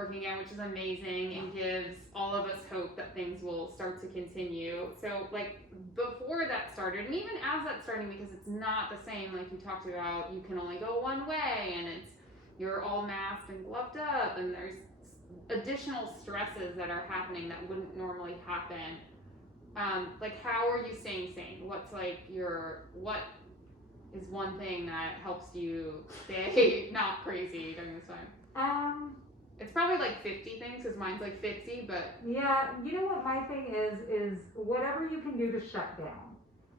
working out, which is amazing and gives all of us hope that things will start to continue. So like before that started, and even as that's starting, because it's not the same, like you talked about, you can only go one way and you're all masked and gloved up, and there's additional stresses that are happening that wouldn't normally happen. Like how are you staying sane? What is one thing that helps you stay not crazy during this time? It's probably like 50 things, because mine's like 50, but... Yeah, you know what my thing is whatever you can do to shut down.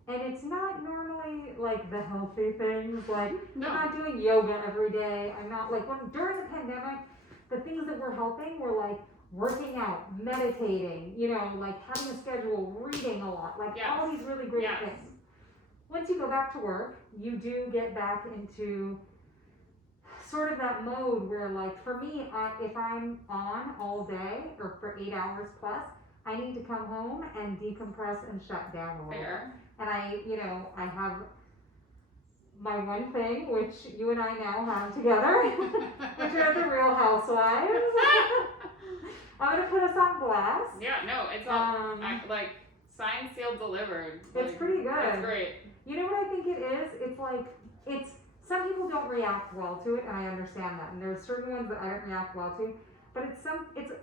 And it's not normally like the healthy things, like No. I'm not doing yoga every day. I'm not like, during the pandemic, the things that were helping were like working out, meditating, you know, like having a schedule, reading a lot, like all these really great things. Once you go back to work, you do get back into sort of that mode where, like, for me, if I'm on all day or for 8 hours plus, I need to come home and decompress and shut down a little bit. And I have my one thing, which you and I now have together, which are the Real Housewives. I'm gonna put us on blast. Yeah, no, it's all like signed, sealed, delivered. It's pretty good. It's great. You know what I think it is? It's like some people don't react well to it, and I understand that. And there's certain ones that I don't react well to. But it's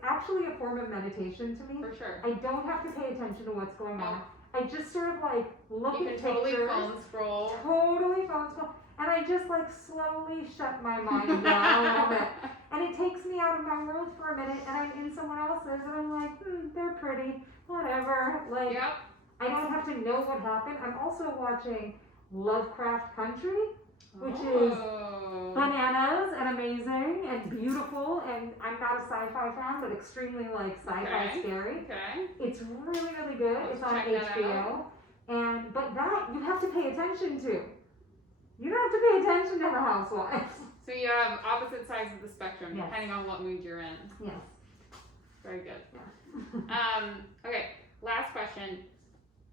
actually a form of meditation to me. For sure. I don't have to pay attention to what's going on. I just sort of like look at pictures. Totally phone scroll. Totally phone scroll. And I just like slowly shut my mind down a little bit. And it takes me out of my world for a minute, and I'm in someone else's, and I'm like, they're pretty, whatever. Like, I don't have to know what happened. I'm also watching Lovecraft Country, which is bananas and amazing and beautiful, and I'm not a sci-fi fan, but extremely like sci-fi scary. It's really, really good. It's on HBO. But that you have to pay attention to. You don't have to pay attention to the Housewives. So you have opposite sides of the spectrum, depending on what mood you're in. Yes. Very good. Yeah. Okay, last question.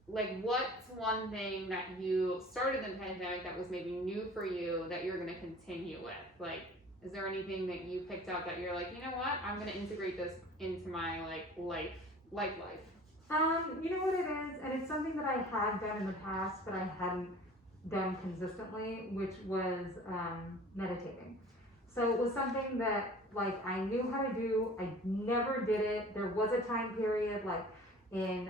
Like, what's one thing that you started in the pandemic that was maybe new for you that you're going to continue with? Like, is there anything that you picked up that you're like, you know what, I'm going to integrate this into my life? You know what it is, and it's something that I had done in the past, but I hadn't done consistently, which was meditating. So it was something that like I knew how to do. I never did it. There was a time period like in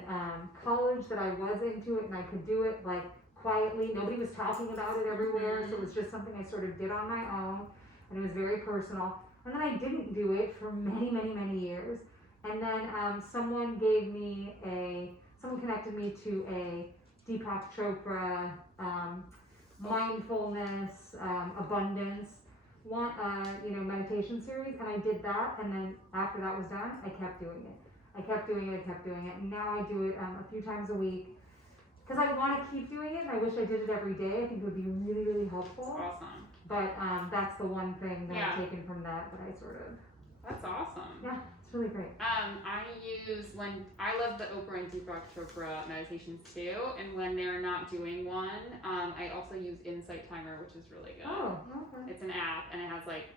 college that I was into it and I could do it like quietly. Nobody was talking about it everywhere, so it was just something I sort of did on my own, and it was very personal. And then I didn't do it for many, many, many years. And then someone connected me to a Deepak Chopra mindfulness, abundance, meditation series, and I did that. And then after that was done, I kept doing it. And now I do it a few times a week because I want to keep doing it, and I wish I did it every day. I think it would be really, really helpful. That's awesome. But that's the one thing that I've taken from that I sort of. That's awesome. Yeah, it's really great. I love the Oprah and Deepak Chopra meditations too, and when they're not doing one, I also use Insight Timer, which is really good. Oh, okay. It's an app, and it has like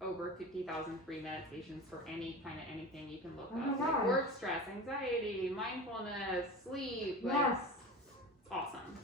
over 50,000 free meditations for any kind of anything you can look up. Like work stress, anxiety, mindfulness, sleep. Yes. It's awesome.